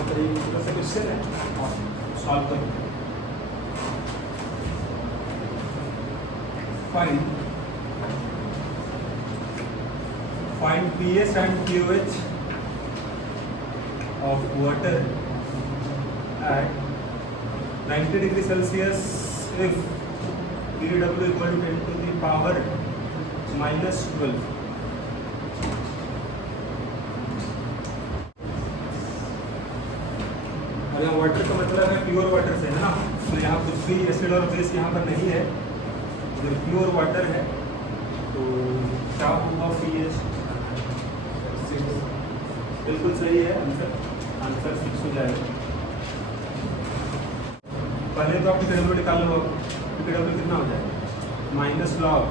यहाँ पर एक छोटा सा क्वेश्चन है और सॉल्व करो। Find pH and pOH of water at 90 degree Celsius if pW equal to 10 to the power -12। और यहाँ वाटर का मतलब है प्योर वाटर से, है ना। तो यहाँ कुछ भी एसिड और बेस यहाँ पर नहीं है, अगर प्योर वाटर है तो क्या होगा pH? 6। बिल्कुल सही है, आंसर 6 हो जाएगा। पहले तो आप pW निकाल लो। pW कितना हो जाएगा? Minus log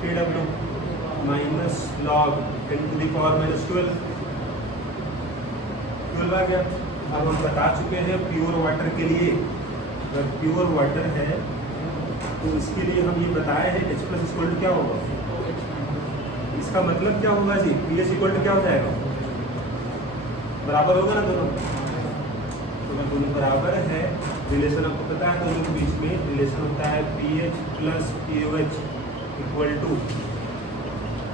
kW minus log 10 to the power -12 आ गया। अब हम बता चुके हैं प्योर वाटर के लिए, अगर प्योर वाटर है तो इसके लिए हम ये बताए हैं H प्लस इक्वल टू क्या होगा। इसका मतलब क्या होगा जी? pH इक्वल टू क्या हो जाएगा? बराबर होगा ना दोनों। तो अगर दोनों बराबर है, रिलेशन आपको पता है, दोनों के बीच में रिलेशन होता है pH plus pOH equal to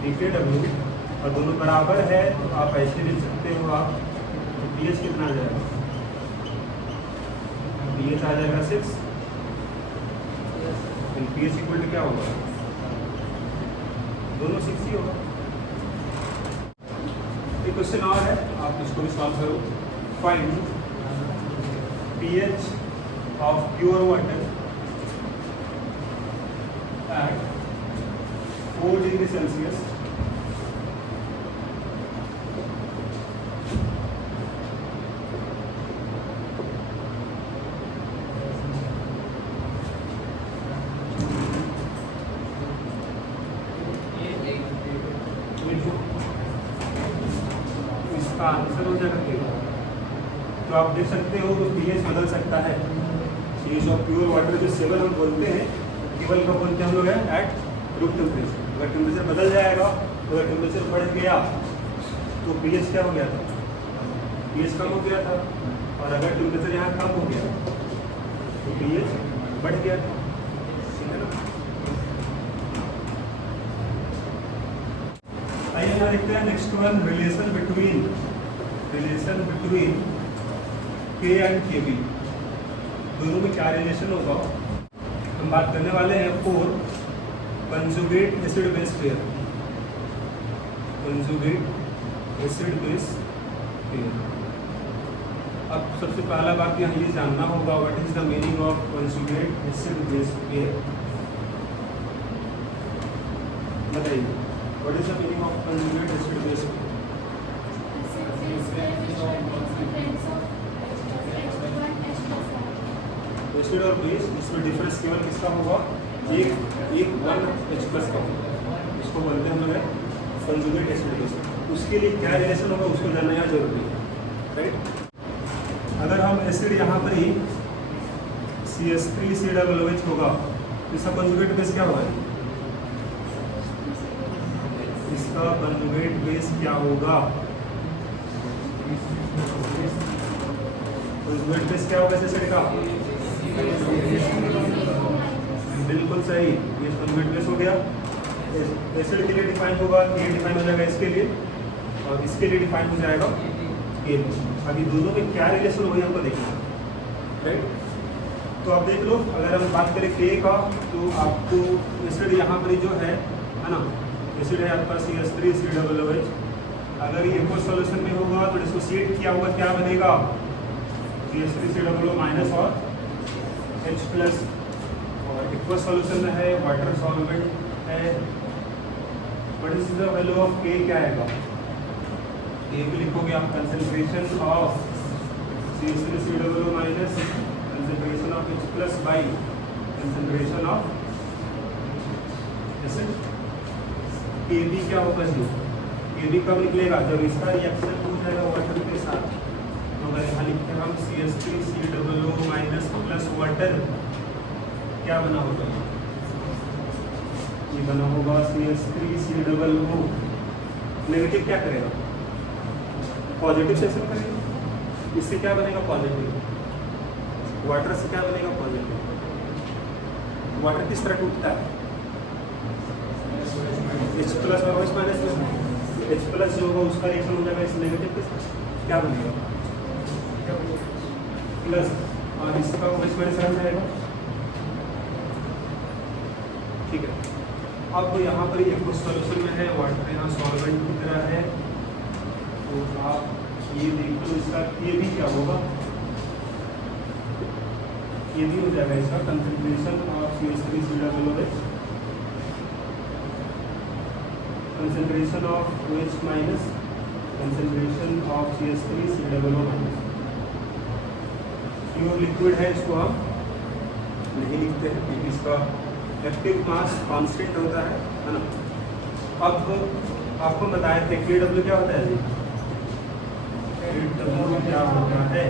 pKW, और दोनों बराबर है तो आप ऐसे लिख सकते हो। आप pH कितना आ जाएगा? pH आ जाएगा 6। pH इक्वल टू क्या होगा? दोनों 6 ही होगा। एक क्वेश्चन और है, आप इसको भी सॉल्व करो। Find pH of pure water at 4 degree Celsius answer हो जाएगा। तो आप देख सकते हो तो pH बदल सकता है। pH ऑफ प्योर वाटर जो 7 हम बोलते हैं, केवल कब बोलते हैं हम लोग है एट रूम टेम्परेचर। अगर टेम्परेचर बदल जाएगा तो अगर टेम्परेचर बढ़ गया तो pH क्या हो गया था? pH कम हो गया था, और अगर टेम्परेचर यहाँ कम हो गया तो pH बढ़ गया था, ठीक है ना। आइए यहाँ देखते हैं next one, relation between K and Kb, दोनों में क्या रिलेशन होगा। हम बात करने वाले हैं for conjugate acid base pair. Conjugate acid base pair. अब सबसे पहला बात यहाँ ये जानना होगा, what is the meaning of conjugate acid base pair. बताइए, what is the meaning of conjugate acid base pair? Acid और बेस, इसमें डिफरेंस केवल किसका होगा? एक 1 H प्लस का होगा। इसको बोलते हैं हम लोग कंजुगेट एसिड बेस। उसके लिए क्या रिलेशन होगा उसको जानना यहाँ जरूरी है, राइट। अगर हम एसिड यहाँ पर ही CH3COOH होगा, इसका कंजुगेट बेस क्या होगा? इसका कंजुगेट बेस क्या होगा? कंजुगेट बेस क्या होगा एसिड का? बिल्कुल सही, ये कंजुगेट बेस हो गया। एसिड के लिए डिफाइन होगा, K डिफाइन हो जाएगा इसके लिए, और इसके लिए डिफाइन हो जाएगा K। अभी दोनों में क्या रिलेशन होगी हमको देखना, राइट। तो आप देख लो, अगर हम बात करें K का तो आपको एसिड यहाँ पर जो है ना, एसिड है आपका CH3COOH। अगर ये एक्वस सॉल्यूशन में होगा तो डिसोसिएट किया हुआ क्या बनेगा? CH3COO माइनस और H प्लस। और एक्वस सॉल्यूशन में है, वाटर सॉल्वेंट है। What is the value of K क्या आएगा? K भी लिखोगे आप, concentration of CH3COO minus concentration of H plus by concentration of acid. Kb क्या होगा जी? Kb कब निकलेगा? जब इसका रिएक्शन हो जाएगा वाटर के साथ। तो अगर यहाँ लिखते हैं हम CH3COO माइनस प्लस वाटर, क्या बना होगा? ये बना होगा CH3COO। नेगेटिव क्या करेगा? पॉजिटिव सेक्शन करेगा। इससे क्या बनेगा पॉजिटिव, वाटर से क्या बनेगा पॉजिटिव। वाटर किस तरह टूटता है, H प्लस और OH माइनस में। H प्लस जो होगा उसका रिएक्शन हो जाएगा इस नेगेटिव के साथ, क्या बनेगा प्लस, और इसका OH माइनस रह जाएगा। ठीक है, अब यहाँ पर एक सोल्यूशन में है, वाटर यहाँ सॉल्वेंट की तरह है, तो आप ये देख लो इसका ये भी क्या होगा, ये भी हो जाएगा इसका concentration of CH3COOH, concentration of OH minus, concentration of CH3COO-। Pure liquid है, इसको हम नहीं लिखते हैं क्योंकि इसका एक्टिव मास कांस्टेंट होता है ना। अब आपको बताए थे KW क्या होता है जी, KW क्या होता है,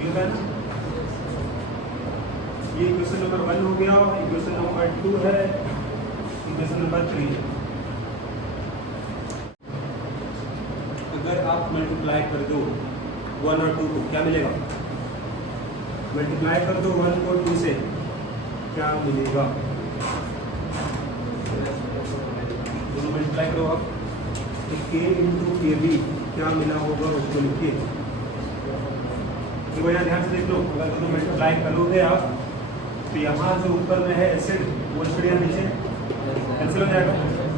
ये है ना। ये इक्वेशन नंबर 1 हो गया, इक्वेशन नंबर 2 है, इक्वेशन नंबर 3 है। अगर आप मल्टीप्लाई कर दो 1 और 2 को, क्या मिलेगा, मल्टीप्लाई कर दो 1 को 2 से, क्या मिलेगा, दोनों मल्टीप्लाई करो आप, तो K इंटू KB क्या मिला होगा उसको लिखिए। तो यहाँ ध्यान से देख लो, अगर दोनों मल्टीप्लाई करोगे आप तो यहाँ जो ऊपर में है एसिड वो छोड़िए नीचे कैंसिल हो जाएगा,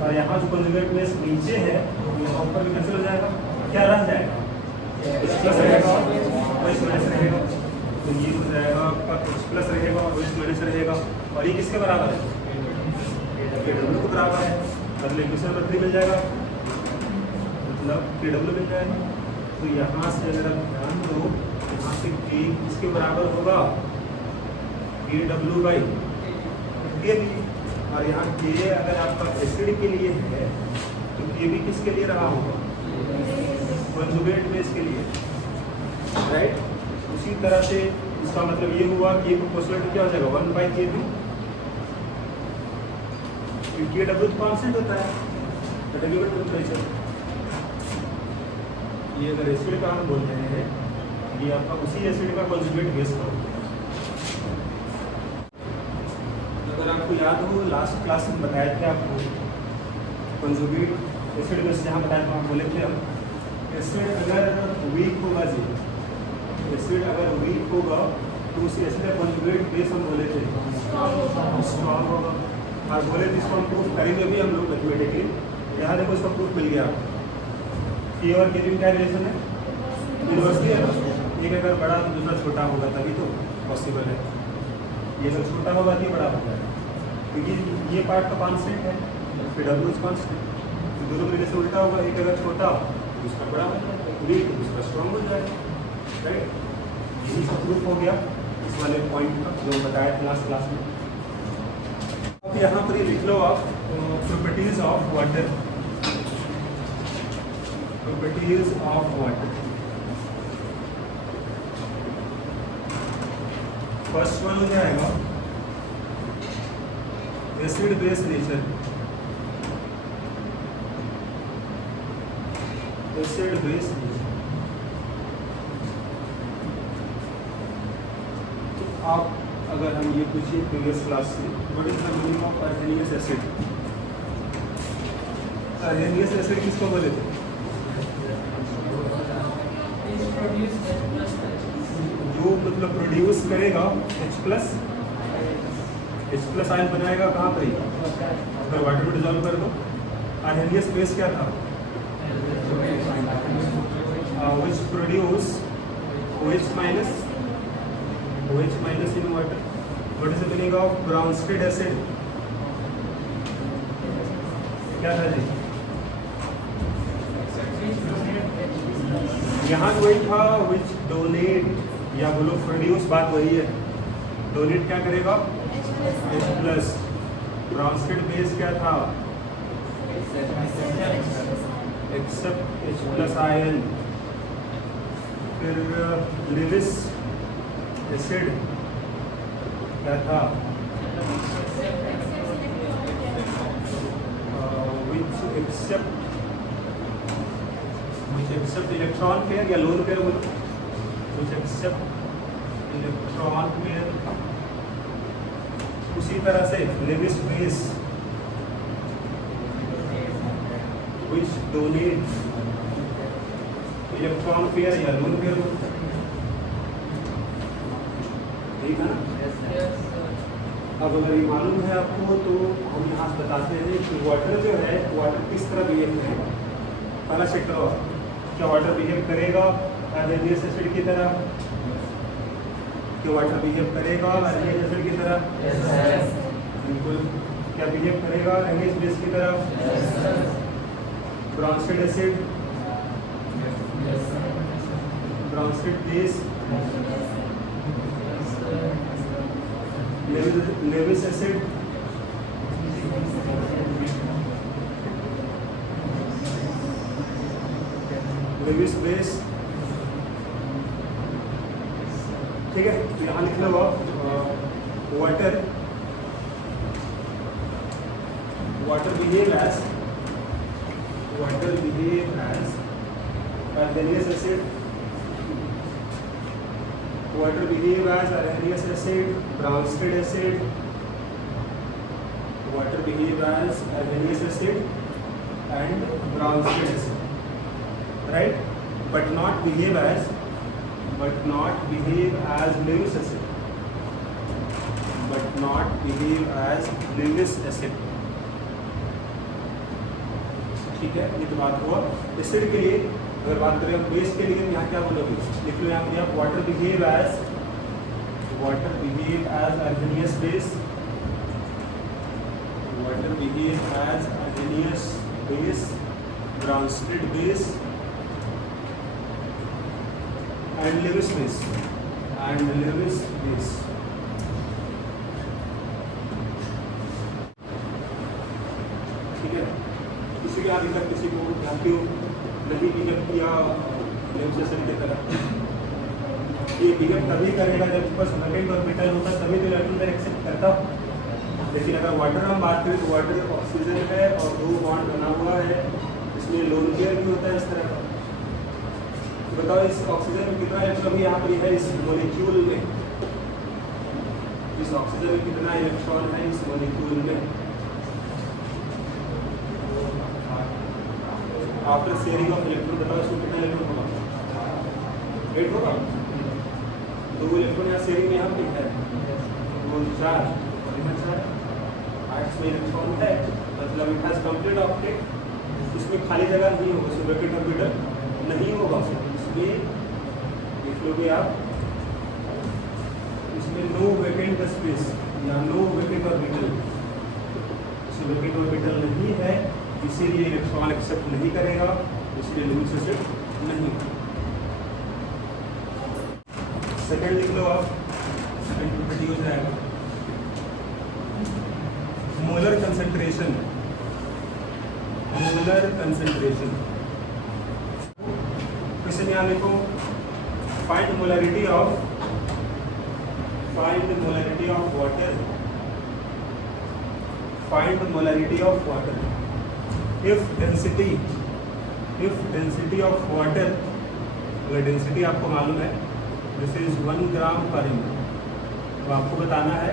और यहाँ जो कंजुगेट बेस नीचे है वो ऊपर भी कैंसिल हो जाएगा, क्या रह जाएगा, H प्लस रहेगा और OH माइनस रहेगा, तो ये हो जाएगा आपका H प्लस रहेगा और OH माइनस रहेगा, और ये किसके बराबर है, KW के बराबर है, मतलब इक्वेशन नंबर 3 मिल जाएगा, मतलब KW मिल जाएगा। तो यहाँ से अगर आप ध्यान दो, यहाँ से K किसके बराबर होगा, KW बाई KB, और यहाँ K अगर आपका एसिड के लिए है तो KB किसके लिए रहा होगा, कंजुगेट बेस के लिए, राइट। उसी तरह से इसका मतलब ये हुआ कि प्रोपोर्शनल क्या हो जाएगा 1 बाई KB, KW कांस्टेंट होता है टेम्परेचर। ये अगर एसिड का हम बोल रहे हैं, ये आपका उसी एसिड का कंजुगेट बेस का होगा। अगर आपको याद हो लास्ट क्लास में बताया था आपको कंजुगेट एसिड बेस जहाँ बताया था, आप बोले थे हम एसिड अगर वीक होगा जी, एसिड अगर वीक होगा तो उस एसिड का कंजुगेट बेस हम बोले थे स्ट्रॉन्ग होगा, और बोले थे इसको हम प्रूफ करेंगे भी हम लोग मैथमेटिकली। यहाँ देखो इसका प्रूफ मिल गया, K और KB में क्या रिलेशन है, यूनिवर्सिटी है ना, एक अगर बड़ा तो दूसरा छोटा होगा तभी तो पॉसिबल है, ये अगर छोटा होगा तो ये बड़ा होगा, क्योंकि ये पार्ट तो कांस्टेंट है, फिर W इज कांस्टेंट, दोनों में रिलेशन उल्टा होगा, एक अगर छोटा हो दूसरा बड़ा हो जाएगा, वीक तो दूसरा स्ट्रॉन्ग हो जाएगा, राइट। यही सब प्रूफ हो गया इस वाले पॉइंट का जो बताया था लास्ट क्लास में। अब यहाँ पर ये लिख लो आप properties of water, properties of water. First one हो जाएगा acid base nature, acid base nature. तो आप अगर हम ये पूछिए प्रीवियस क्लास से, what is the meaning of Arrhenius acid, Arrhenius acid किसको बोले थे, जो मतलब प्रोड्यूस करेगा H प्लस आयन बनाएगा कहाँ पर ही, अगर वाटर में डिजॉल्व कर दो। अर्सेनियस बेस क्या था, which produce OH minus in water. What is the meaning of Bronsted acid? क्या था जी, यहाँ वही था which donate या बोलो प्रोड्यूस, बात वही है, डोनेट क्या करेगा H प्लस, ब्रॉन्स्टेड बेस क्या था एक्सेप्ट H प्लस आयन, फिर लिविस एसिड क्या था विच which accept electron pair या lone pair बोलो, which accept electron pair। उसी तरह से Lewis base which donate electron pair या lone pair बोलो, ठीक है ना। अब अगर ये मालूम है आपको तो हम यहाँ बताते हैं कि वाटर जो है वाटर किस तरह बिहेव करेगा। पहला चेक करो क्या वाटर बिहेव करेगा एल्डिहाइड एसिड की तरह, क्या वाटर बिहेव करेगा एल्डिहाइड एसिड की तरह? बिल्कुल। क्या बिहेव करेगा एल्डिहाइड बेस की तरह? Bronsted acid, Bronsted base, Lewis acid, Lewis base, ठीक है। यहाँ लिख लो water, water behave as arrhenius acid, water behave as arrhenius acid, Bronsted acid, water behave as arrhenius acid and Bronsted acid, right? But not behave as Lewis acid, but not behave as Lewis acid, ठीक है। ये तो बात हुआ acid के लिए। अगर बात करें बेस के लिए यहाँ क्या बोलोगे, लिख लो यहाँ पे water behave as arrhenius base, water behave as arrhenius base, Bronsted base and Lewis base, ठीक है। किसी के अभी तक किसी को नहीं बिहेव किया लेविस एसिड की तरह। ये बिहेव तभी करेगा जब बस सेकंड ऑर्बिटल होता तभी तो इलेक्ट्रॉन पेयर एक्सेप्ट करता। लेकिन अगर वाटर हम बात करें तो वाटर ऑक्सीजन है और दो बॉन्ड बना हुआ है, इसमें लोन पेयर भी होता है इस तरह का। तो बताओ इस ऑक्सीजन में कितना इलेक्ट्रॉन यहाँ पर है इस मॉलिक्यूल में, इस ऑक्सीजन में कितना इलेक्ट्रॉन है इस मॉलिक्यूल में? आफ्टर शेयरिंग ऑफ इलेक्ट्रॉन बताओ इसमें कितना इलेक्ट्रॉन होगा? 8 होगा। 2 इलेक्ट्रॉन यहाँ शेयरिंग में यहाँ पे है, 2 4 8 में इलेक्ट्रॉन है, मतलब इट हैज कंप्लीट ऑक्टेट। इसमें खाली जगह नहीं होगा, इसमें वैकेंट ऑर्बिटल नहीं होगा, इसलिए लिख लोगे आप इसमें नो वैकेंट स्पेस या नो वैकेंट ऑर्बिटल, इसमें वैकेंट ऑर्बिटल नहीं है, इसीलिए इलेक्ट्रॉन एक्सेप्ट नहीं करेगा, इसलिए लूज एक्सेप्ट नहीं। सेकेंड लिख लो आप, हो जाएगा मोलर कंसंट्रेशन, क्वेश्चन यहाँ लिखो find molarity of water, if density of water, अगर डेंसिटी आपको मालूम है दिस इज 1 ग्राम पर ml, तो आपको बताना है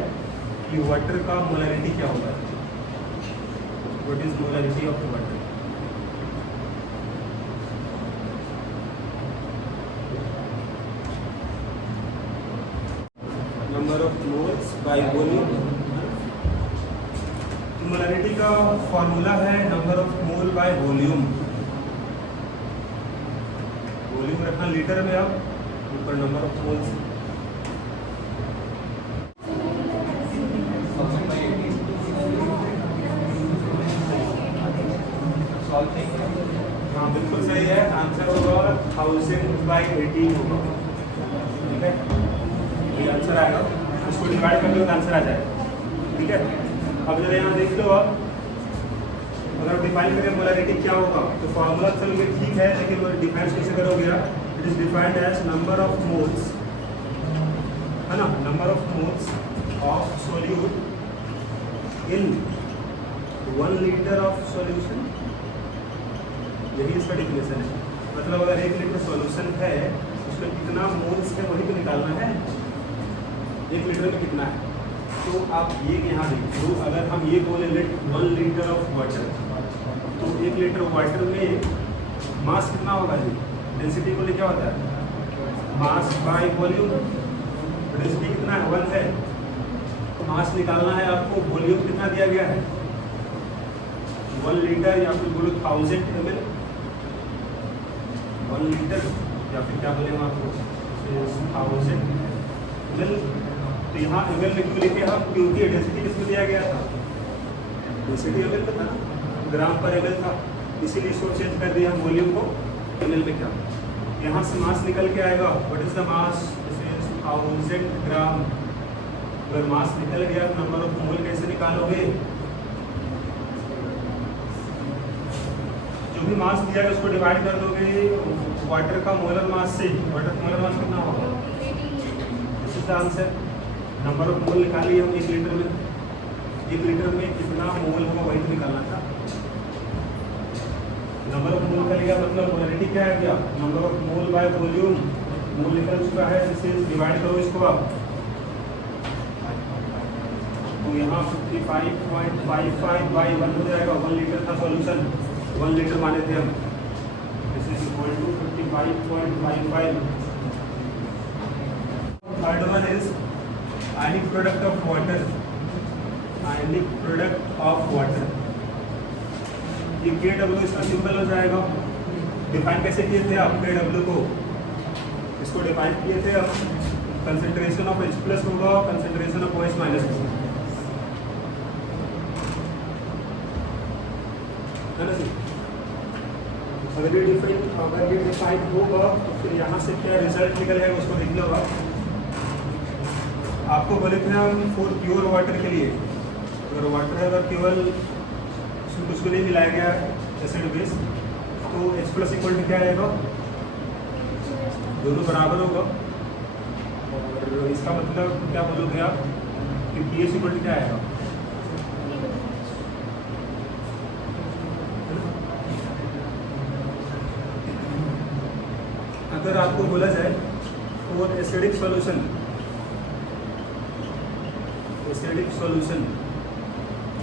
कि वाटर का मोलरिटी क्या होगा। What is molarity of water? Number of moles by volume. Molarity का फॉर्मूला है number of mole by volume. Volume रखना लीटर में, आप ऊपर नंबर ऑफ मोल्स। हाँ बिल्कुल सही है, आंसर होगा 1000/18 होगा, ठीक है। ये आंसर आएगा, इसको डिवाइड कर लो तो आंसर आ जाएगा, ठीक है। अब जरा यहाँ देख लो आप, अगर डिफाइन करें मोलरिटी क्या होगा तो फॉर्मूला चलोगे ठीक है, लेकिन वो डिफाइन कैसे करोगे आप? It is defined as number of moles, है ना, number of moles of solute in 1 litre of solution, यही इसका डिफिनेशन है। मतलब अगर 1 लीटर सॉल्यूशन है उसमें कितना मोल्स है वही तो निकालना है, 1 लीटर में कितना है। तो आप ये यहाँ देखिए, तो अगर हम ये बोले 1 लीटर ऑफ वाटर, तो 1 लीटर वाटर में मास कितना होगा जी? डेंसिटी बोले क्या होता है? Mass by volume. डेंसिटी कितना है? 1 है। तो मास निकालना है आपको, वॉल्यूम कितना दिया गया है? 1 लीटर या फिर बोलो 1000 ml, 1 लीटर या फिर क्या बोले हम आपको 1000 ml। तो यहाँ ml में क्यों लिखे हम? क्योंकि डेंसिटी किसमें दिया गया था? डेंसिटी ml में था ना, ग्राम पर ml था, इसीलिए इसको चेंज कर दिया हम वॉल्यूम को ml में। क्या यहाँ से मास निकल के आएगा? What is the mass? This is 1000 ग्राम। अगर मास निकल गया तो नंबर ऑफ मोल कैसे निकालोगे? जो भी मास दिया है उसको डिवाइड कर दोगे वाटर का मोलर मास से। वाटर का मोलर मास कितना होगा? This is the answer. Number of मोल निकालिए हम 1 लीटर में। 1 लीटर में कितना मोल होगा वही तो निकालना था। नंबर ऑफ मोल निकल गया, मतलब मोलरिटी क्या है? क्या number of mole by volume. Mole निकल चुका है, जिससे डिवाइड करो इसको आप। तो यहाँ 55.55 बाई 1 हो जाएगा। 1 लीटर था सॉल्यूशन, 1 लीटर माने थे हम। This is equal to 55.55। Third one is ionic product of water. Ionic product of water, ये KW इसका सिंबल हो जाएगा। डिफाइन कैसे किए थे आप KW को? इसको डिफाइन किए थे हम, कंसंट्रेशन ऑफ H प्लस होगा, कंसंट्रेशन ऑफ OH माइनस होगा, है ना जी? अगर ये डिफाइन होगा तो फिर यहाँ से क्या रिजल्ट निकलेगा उसको देख लो आप। आपको बोले थे हम फॉर प्योर वाटर के लिए, अगर वाटर है अगर केवल कुछ भी नहीं मिलाया गया एसिड बेस, तो H प्लस इक्वल टू क्या आएगा? दोनों बराबर होगा। और इसका मतलब क्या बोलोगे आप कि pH इक्वल टू क्या आएगा? अगर आपको बोला जाए और एसिडिक सॉल्यूशन,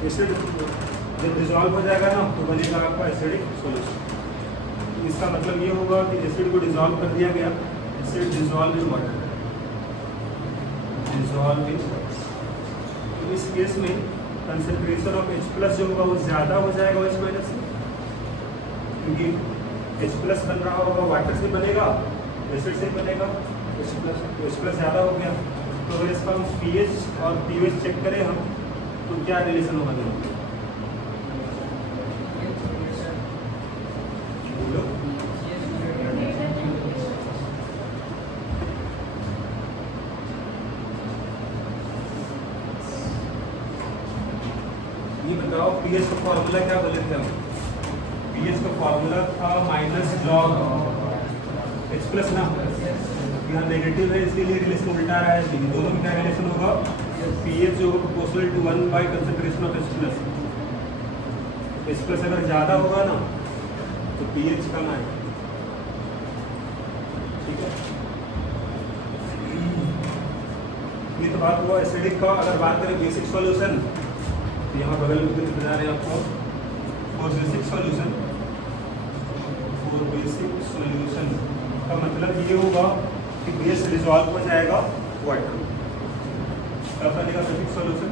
एसिड जब डिजॉल्व हो जाएगा ना तो बनेगा आपका एसिडिक सॉल्यूशन। इसका मतलब ये होगा कि एसिड को डिजॉल्व कर दिया गया, acid dissolve in water, dissolve in water. तो इस केस में कंसंट्रेशन ऑफ H प्लस जो होगा वो ज़्यादा हो जाएगा OH माइनस से, क्योंकि H प्लस बन रहा होगा वाटर से बनेगा, एसिड से बनेगा, H प्लस ज़्यादा हो गया। तो अगर इसका हम pH और pH चेक करें हम, तो क्या रिलेशन होगा दोनों? ये बताओ pH का फॉर्मूला क्या बोले थे हम? pH का फॉर्मूला था माइनस लॉग H प्लस ना, यहाँ नेगेटिव है इसीलिए रिलेशन उल्टा रहा है। दोनों में क्या रिलेशन होगा? pH जो होगा proportional to 1 by concentration of H plus. H plus अगर ज़्यादा होगा ना तो pH कम आएगा, ठीक है? ये तो बात हुआ एसिडिक का। अगर बात करें बेसिक सॉल्यूशन, तो यहाँ बगल में कुछ बता रहे हैं आपको for basic solution. For basic solution का मतलब ये होगा कि बेस डिजॉल्व हो जाएगा वाटर। क्या बनेगा बेसिक सॉल्यूशन?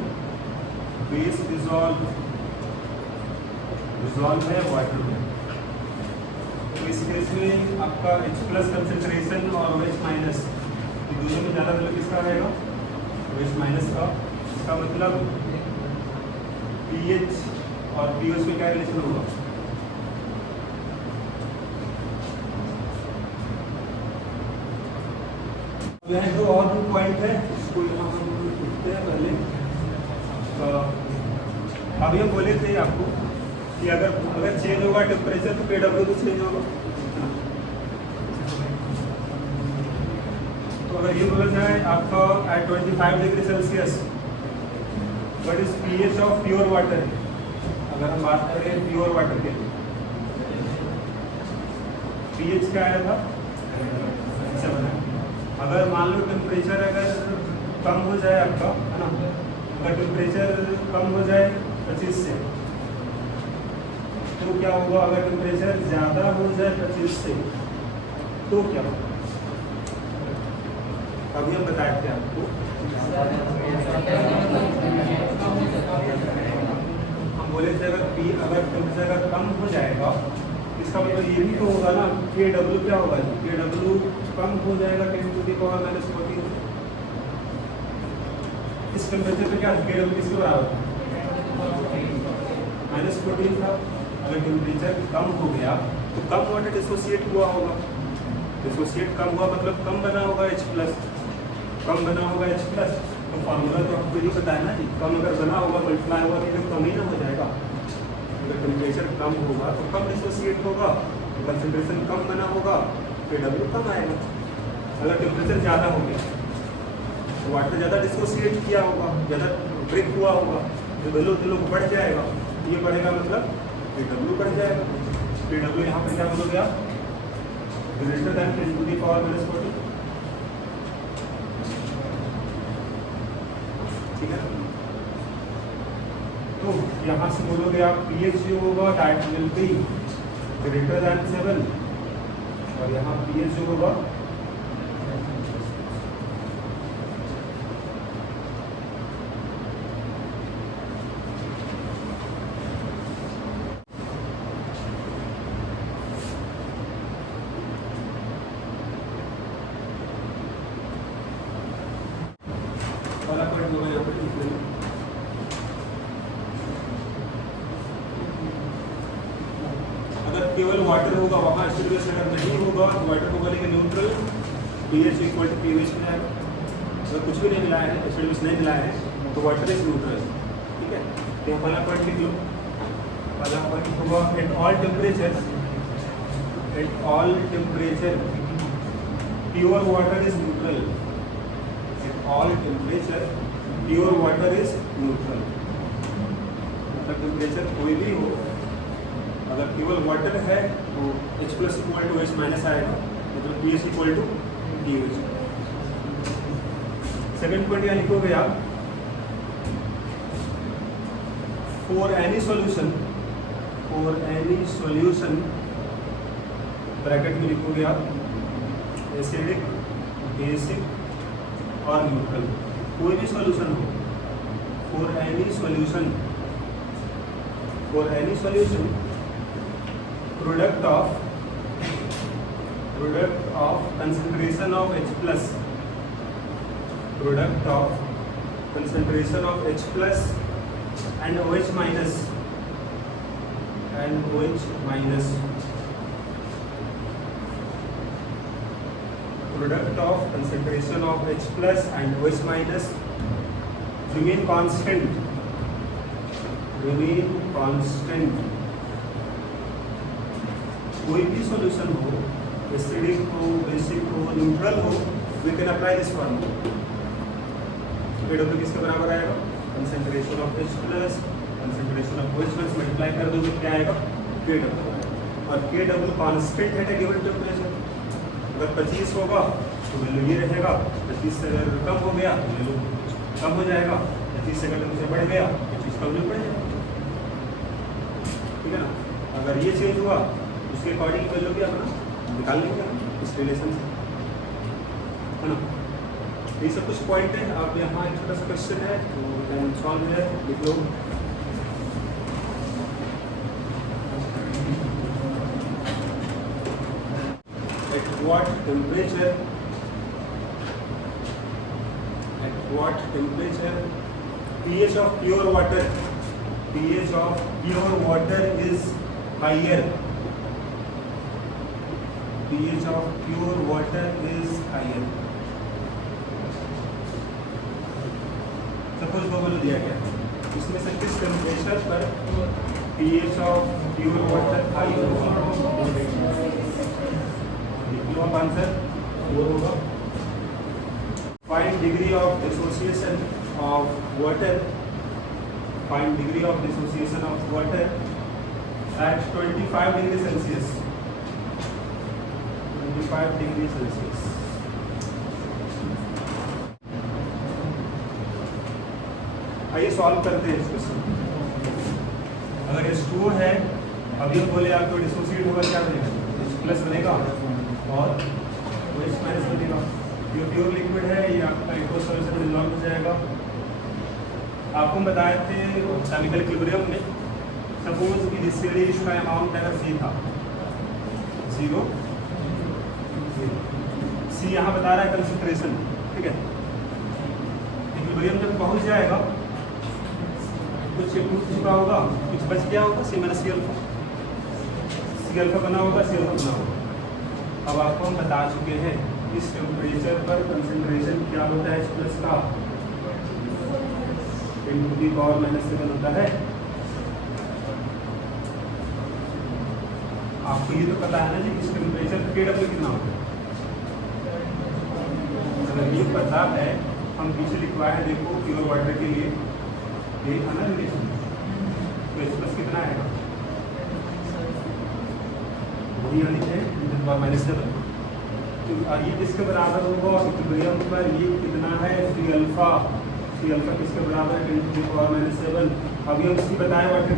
बेस डिजॉल्व है वाटर में। तो इस केस में आपका H प्लस कंसेंट्रेशन और OH माइनस, दोनों में ज़्यादा मतलब किसका रहेगा? OH माइनस का। इसका मतलब pH और pH में क्या रिलेशन होगा? यहाँ तो और भी पॉइंट है, इसको यहाँ हम लिखते हैं पहले। अभी हम बोले थे आपको कि अगर चेंज होगा टेम्परेचर तो KW तो चेंज होगा। तो अगर ये बोला जाए आपका at 25 degree Celsius what is pH of pure water, अगर हम बात करें प्योर वाटर के लिए, pH क्या आया था 7। अगर मान लो टेम्परेचर अगर कम हो जाए आपका, है ना, अगर टेम्परेचर कम हो जाए 25 से, तो क्या होगा? अगर टेम्परेचर ज़्यादा हो जाए 25 से तो क्या होगा? अभी हम बताए थे आपको, हम बोले थे अगर टेम्परेचर अगर कम हो जाएगा, इसका मतलब ये भी तो होगा ना कि डब्ल्यू क्या होगा? कि डब्ल्यू कम हो जाएगा 10⁻⁻14। इस टेम्परेचर पे क्या के डब्ल्यू किसके बराबर -14 था। अगर टेम्परेचर कम हो गया तो कम वाटर डिसोसिएट हुआ होगा। डिसोसिएट कम हुआ मतलब कम बना होगा H+, कम बना होगा H+। तो फार्मूला तो आपको ये पता है ना जी, कम अगर बना होगा मल्टीप्लाई होगा तो कम ही ना हो जाएगा। अगर टेम्परेचर कम होगा तो कम डिसोसिएट होगा, तो कंसंट्रेशन कम बना होगा, फिर डब्ल्यू कम आएगा। अगर टेम्परेचर ज़्यादा हो गया तो वाटर ज़्यादा डिसोसिएट किया होगा, ज़्यादा ब्रेक हुआ होगा, तो डब्ल्यू बढ़ जाएगा। ये बढ़ेगा मतलब फिर डब्ल्यू बढ़ जाएगा। फिर डब्ल्यू यहाँ पर क्या हो गया? Greater than 10⁻⁻14। ठीक है। तो यहाँ से बोलोगे आप pH जो होगा that will be greater than 7, और यहाँ pH जो होगा वाला पॉइंट होगा यहाँ पर। अगर केवल वाटर होगा, वहाँ एसिड बेस अगर नहीं होगा तो वाटर को बोलेंगे neutral, pH equal to pH में आएगा। अगर कुछ भी नहीं मिलाया है, एसिड बेस नहीं मिलाया है, तो वाटर इज न्यूट्रल। ठीक है। तो पहला पॉइंट लिख लो। पहला पॉइंट होगा at all temperature pure water is neutral. At all temperature pure water is neutral. मतलब टेम्परेचर कोई भी हो, अगर केवल वाटर है तो H+ इक्वल टू H- आएगा, मतलब pH equal to pH। Second point यहाँ लिखोगे आप, फॉर एनी सॉल्यूशन ब्रैकेट में लिखोगे आप एसिडिक, बेसिक और न्यूट्रल। कोई भी सॉल्यूशन हो, for any solution product of concentration of H+, product of concentration of H+ and OH- product of concentration of H+ and OH- remain constant कोई भी solution हो, एसिडिक हो, बेसिक हो, neutral हो, we can apply this formula. KW किसके बराबर आएगा? Concentration of H+, concentration of OH+ multiply कर दो तो क्या आएगा? KW। और KW कांस्टेंट है गिवन टेम्परेचर। अगर 25 होगा तो वैल्यू ये रहेगा, 25 से अगर कम हो गया तो वैल्यू कम हो जाएगा, 25 से अगर टेम्परेचर बढ़ गया तो 25 का वैल्यू बढ़ जाएगा। ठीक है ना। अगर ये चेंज हुआ उसके अकॉर्डिंग वैल्यू भी अपना निकाल लेंगे इस रिलेशन से, है ना। ये सब कुछ पॉइंट है। आप यहाँ एक छोटा सा क्वेश्चन है तो कैन सॉल्व है, लिख लो। At what temperature pH of pure water is higher, pH of pure water is higher। Suppose bubble दिया गया, इसमें से किस टेम्परेचर पर pH of pure water higher होगा? लिख लो आप आंसर, वो होगा find degree of dissociation of water, find degree of dissociation of water at 25 degree Celsius. 25 degree Celsius. आइए सॉल्व करते हैं इस क्वेश्चन। अगर H2O है, अभी हम बोले आपको डिसोसिएट होगा, क्या बनेगा? प्लस बनेगा और OH माइनस बनेगा। ये प्योर लिक्विड है, ये आपका एक्वस सॉल्यूशन में डिसॉल्व हो जाएगा। आपको हम बताए थे केमिकल इक्विलिब्रियम में, सपोज कि जिससे इसका अमाउंट अगर C था 0, C यहाँ बता रहा है कंसंट्रेशन, ठीक है। इक्विलिब्रियम जब पहुँच जाएगा कुछ टूट चुका होगा, कुछ बच गया होगा, C minus C alpha, C alpha बना होगा, C अल्फा बना होगा। अब आपको हम बता चुके हैं इस टेम्परेचर पर कंसंट्रेशन क्या होता है H प्लस का 10⁻⁻⁷ होता है। आपको ये तो पता है ना जी इस टेम्परेचर पर KW कितना होता है। अगर ये पता है, हम पीछे लिखवाए हैं, देखो प्योर वाटर के लिए ये था ना रिलेशन, तो H प्लस कितना आएगा, वही आनी है -7। और ये किसके बराबर होगा इक्विलिब्रियम पर, ये कितना है C अल्फा, C अल्फा किसके बराबर है 10⁻⁷। अभी हम C बताएं वाटर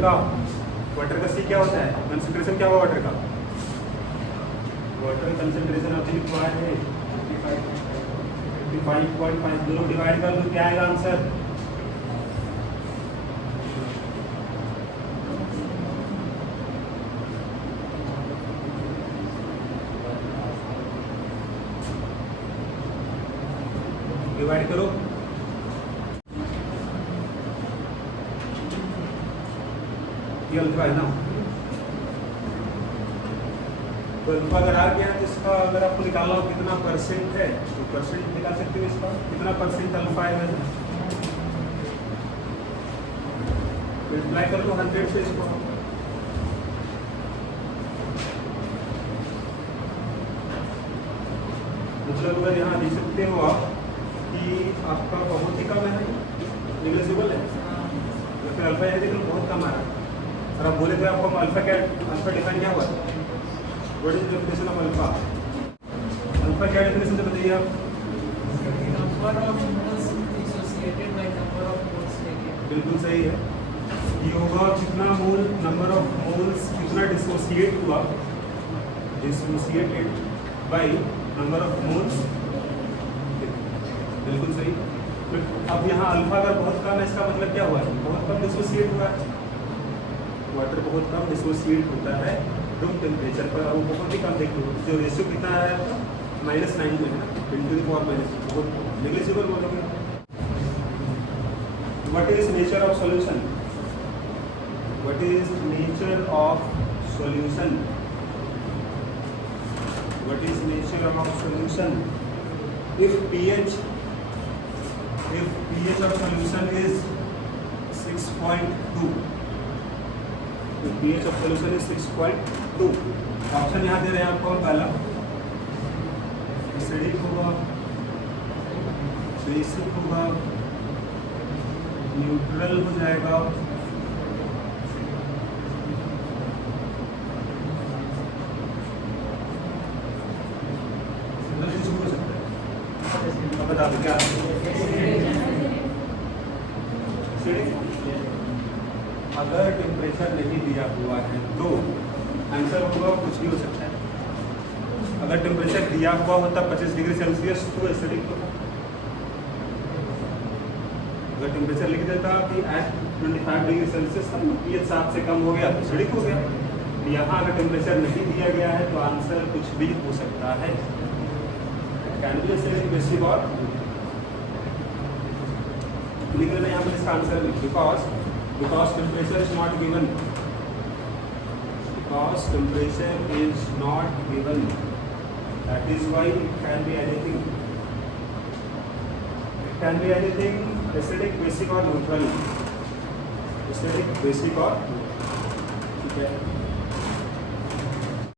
का C क्या होता है, कंसंट्रेशन क्या हुआ वाटर का, वाटर कंसंट्रेशन अभी लिखवाए है 55.5, दोनों डिवाइड कर लो, क्या आएगा आंसर, डिवाइड करो। ये अल्फा है ना, तो अल्फा अगर आ गया तो इसका अगर आपको निकालना हो कितना परसेंट है, तो परसेंट निकाल सकते हो इसका, कितना परसेंट अल्फा है, मल्टीप्लाई कर लो 100 से इसको। मतलब अगर यहाँ देख सकते हो आप कि आपका बहुत ही कम है, निग्लिजिबल है, या फिर अल्फा है बहुत कम आ रहा है। और आप बोले थे आपको अल्फा क्या, अल्फा डिफाइन क्या हुआ, what is definition of alpha, alpha क्या डेफिनेशन से बताइए आप, बिल्कुल सही है। ये होगा कितना मोल, नंबर ऑफ मोल्स कितना डिसोसिएट हुआ, dissociated by number of moles, बिल्कुल सही। अब यहाँ अल्फा अगर बहुत कम है, इसका मतलब क्या हुआ है, बहुत कम डिसोसिएट हुआ है, वाटर बहुत कम डिसोसिएट होता है रूम टेम्परेचर पर, और वो बहुत ही कम, देखो जो रेशियो कितना है -9 में है, 10⁻⁻⁻, बहुत नेग्लिजिबल बोलोगे। What is nature of solution, what is nature of solution, what is nature of solution, if pH of solution is 6.2, if pH of solution is 6.2, option यहाँ दे रहे हैं आपको, पहला एसिडिक होगा, बेसिक होगा, न्यूट्रल हो जाएगा, बता दो क्या, अगर टेम्परेचर नहीं दिया हुआ है तो आंसर होगा कुछ भी हो सकता है। अगर टेम्परेचर दिया हुआ होता 25 डिग्री सेल्सियस तो एसिडिक होता, अगर टेम्परेचर लिख देता कि एट 25 डिग्री सेल्सियस था, पीएच 7 से कम हो गया तो एसिडिक हो गया। यहाँ अगर टेम्परेचर नहीं दिया गया है तो आंसर कुछ भी हो सकता है, कैन बी एसिडिक, बेसिक और लिख लेना यहाँ पर इसका answer, because temperature is not given, because temperature is not given, that is why it can be anything, it can be anything, acidic, basic or neutral, acidic, basic or, ठीक है।